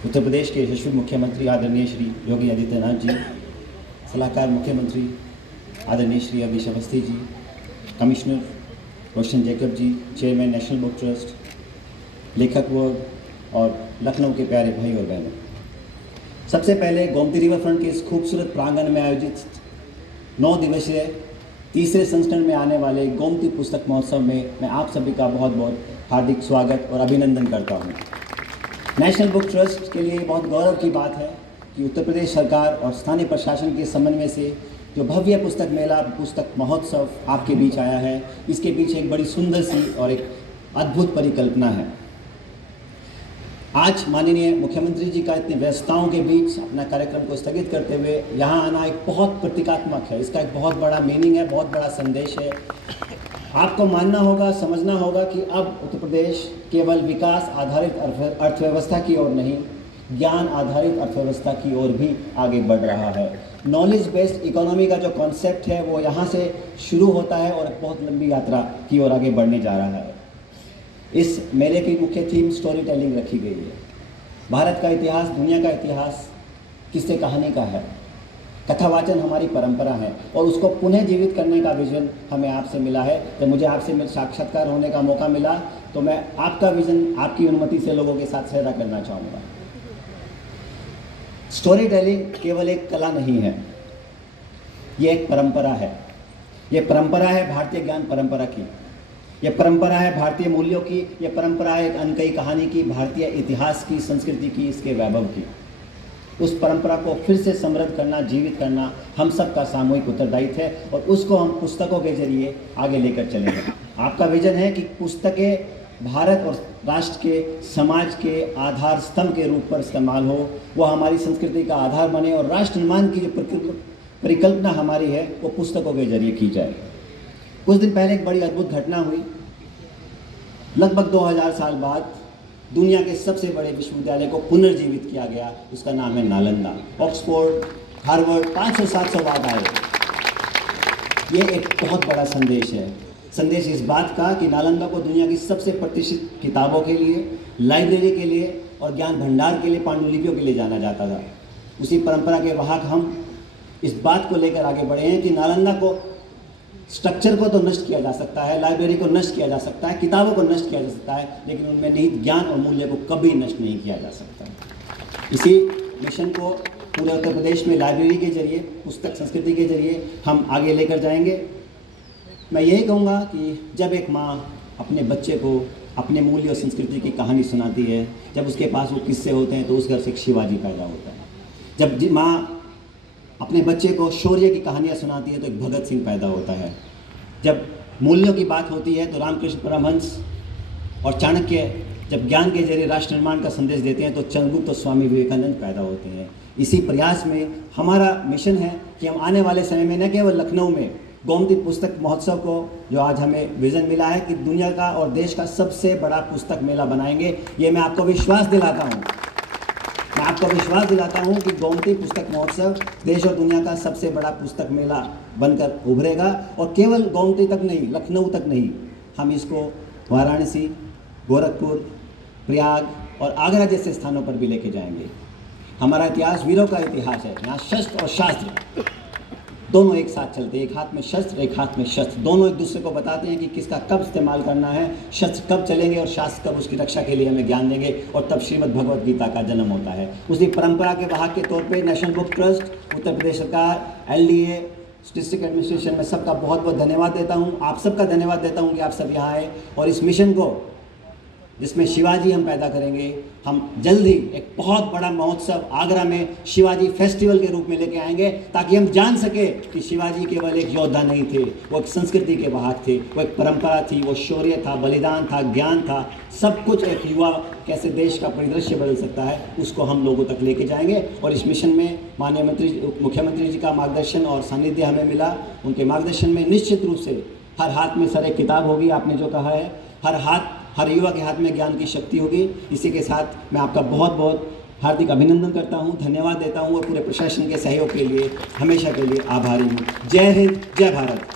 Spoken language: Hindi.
उत्तर प्रदेश के यशस्वी मुख्यमंत्री आदरणीय श्री योगी आदित्यनाथ जी, सलाहकार मुख्यमंत्री आदरणीय श्री अभीश अवस्थी जी, कमिश्नर रोशन जैकब जी, चेयरमैन नेशनल बुक ट्रस्ट, लेखक वर्ग और लखनऊ के प्यारे भाई और बहनों, सबसे पहले गोमती रिवर फ्रंट के इस खूबसूरत प्रांगण में आयोजित 9 दिवसीय तीसरे संस्करण में आने वाले गोमती पुस्तक महोत्सव में मैं आप सभी का बहुत बहुत हार्दिक स्वागत और अभिनंदन करता हूँ। नेशनल बुक ट्रस्ट के लिए बहुत गौरव की बात है कि उत्तर प्रदेश सरकार और स्थानीय प्रशासन के समन्वय से जो भव्य पुस्तक मेला, पुस्तक महोत्सव आपके बीच आया है, इसके पीछे एक बड़ी सुंदर सी और एक अद्भुत परिकल्पना है। आज माननीय मुख्यमंत्री जी का इतनी व्यस्तताओं के बीच अपना कार्यक्रम को स्थगित करते हुए यहाँ आना एक बहुत प्रतीकात्मक है। इसका एक बहुत बड़ा मीनिंग है, बहुत बड़ा संदेश है। आपको मानना होगा, समझना होगा कि अब उत्तर प्रदेश केवल विकास आधारित अर्थव्यवस्था की ओर नहीं, ज्ञान आधारित अर्थव्यवस्था की ओर भी आगे बढ़ रहा है। नॉलेज बेस्ड इकोनॉमी का जो कॉन्सेप्ट है वो यहाँ से शुरू होता है और बहुत लंबी यात्रा की ओर आगे बढ़ने जा रहा है। इस मेले की मुख्य थीम स्टोरी टेलिंग रखी गई है। भारत का इतिहास, दुनिया का इतिहास किस्से कहानी का है। कथावाचन हमारी परंपरा है और उसको पुनः जीवित करने का विजन हमें आपसे मिला है। जब मुझे आपसे साक्षात्कार होने का मौका मिला तो मैं आपका विजन आपकी अनुमति से लोगों के साथ साझा करना चाहूँगा। स्टोरी टेलिंग केवल एक कला नहीं है, ये एक परंपरा है। ये परंपरा है भारतीय ज्ञान परंपरा की, यह परंपरा है भारतीय मूल्यों की, यह परंपरा है एक अनकही कहानी की, भारतीय इतिहास की, संस्कृति की, इसके वैभव की। उस परंपरा को फिर से समृद्ध करना, जीवित करना हम सब का सामूहिक उत्तरदायित्व है और उसको हम पुस्तकों के जरिए आगे लेकर चलेंगे। आपका विजन है कि पुस्तकें भारत और राष्ट्र के, समाज के आधार स्तंभ के रूप पर इस्तेमाल हो, वो हमारी संस्कृति का आधार बने और राष्ट्र निर्माण की जो परिकल्पना हमारी है वो पुस्तकों के जरिए की जाए। कुछ दिन पहले एक बड़ी अद्भुत घटना हुई। लगभग 2000 साल बाद दुनिया के सबसे बड़े विश्वविद्यालय को पुनर्जीवित किया गया। उसका नाम है नालंदा। ऑक्सफोर्ड, हार्वर्ड 500-700 बाद आए। ये एक बहुत बड़ा संदेश है। संदेश इस बात का कि नालंदा को दुनिया की सबसे प्रतिष्ठित किताबों के लिए, लाइब्रेरी के लिए और ज्ञान भंडार के लिए, पांडुलिपियों के लिए जाना जाता था। उसी परंपरा के वाहक हम इस बात को लेकर आगे बढ़े हैं कि नालंदा को, स्ट्रक्चर को तो नष्ट किया जा सकता है, लाइब्रेरी को नष्ट किया जा सकता है, किताबों को नष्ट किया जा सकता है, लेकिन उनमें निहित ज्ञान और मूल्य को कभी नष्ट नहीं किया जा सकता। इसी मिशन को पूरे उत्तर प्रदेश में लाइब्रेरी के जरिए, पुस्तक संस्कृति के जरिए हम आगे लेकर जाएंगे। मैं यही कहूँगा कि जब एक माँ अपने बच्चे को अपने मूल्य और संस्कृति की कहानी सुनाती है, जब उसके पास वो किस्से होते हैं तो उस घर से एक शिवाजी पैदा होता है। जब माँ अपने बच्चे को शौर्य की कहानियाँ सुनाती है तो एक भगत सिंह पैदा होता है। जब मूल्यों की बात होती है तो रामकृष्ण परमहंस और चाणक्य जब ज्ञान के जरिए राष्ट्र निर्माण का संदेश देते हैं तो चंद्रगुप्त और स्वामी विवेकानंद पैदा होते हैं। इसी प्रयास में हमारा मिशन है कि हम आने वाले समय में न केवल लखनऊ में गोमती पुस्तक महोत्सव को, जो आज हमें विजन मिला है कि दुनिया का और देश का सबसे बड़ा पुस्तक मेला बनाएंगे, ये मैं आपको विश्वास दिलाता हूँ। मैं आपको विश्वास दिलाता हूँ कि गोमती पुस्तक महोत्सव देश और दुनिया का सबसे बड़ा पुस्तक मेला बनकर उभरेगा और केवल गोमती तक नहीं, लखनऊ तक नहीं, हम इसको वाराणसी, गोरखपुर, प्रयाग और आगरा जैसे स्थानों पर भी लेके जाएंगे। हमारा इतिहास वीरों का इतिहास है। यहाँ शस्त्र और शास्त्र दोनों एक साथ चलते हैं। एक हाथ में शस्त्र, एक हाथ में शस्त्र, दोनों एक दूसरे को बताते हैं कि किसका कब इस्तेमाल करना है, शस्त्र कब चलेंगे और शास्त्र कब उसकी रक्षा के लिए हमें ज्ञान देंगे, और तब श्रीमद् भगवद गीता का जन्म होता है। उसी परंपरा के वाहक के तौर पे national book trust, Uttar Pradesh सरकार, LDA, डिस्ट्रिक्ट एडमिनिस्ट्रेशन में सबका बहुत बहुत धन्यवाद देता हूँ। आप सबका धन्यवाद देता हूँ कि आप सब यहाँ आए और इस मिशन को, जिसमें शिवाजी हम पैदा करेंगे, हम जल्द ही एक बहुत बड़ा महोत्सव आगरा में शिवाजी फेस्टिवल के रूप में लेके आएंगे, ताकि हम जान सके कि शिवाजी केवल एक योद्धा नहीं थे, वो एक संस्कृति के वाहक थे, वो एक परंपरा थी, वो शौर्य था, बलिदान था, ज्ञान था, सब कुछ। एक युवा कैसे देश का परिदृश्य बदल सकता है, उसको हम लोगों तक लेके जाएंगे। और इस मिशन में माननीय मुख्यमंत्री जी का मार्गदर्शन और सानिध्य हमें मिला। उनके मार्गदर्शन में निश्चित रूप से हर हाथ में सर एक किताब होगी, आपने जो कहा है, हर युवा के हाथ में ज्ञान की शक्ति होगी। इसी के साथ मैं आपका बहुत बहुत हार्दिक अभिनंदन करता हूँ, धन्यवाद देता हूँ और पूरे प्रशासन के सहयोग के लिए हमेशा के लिए आभारी हूँ। जय हिंद, जय भारत।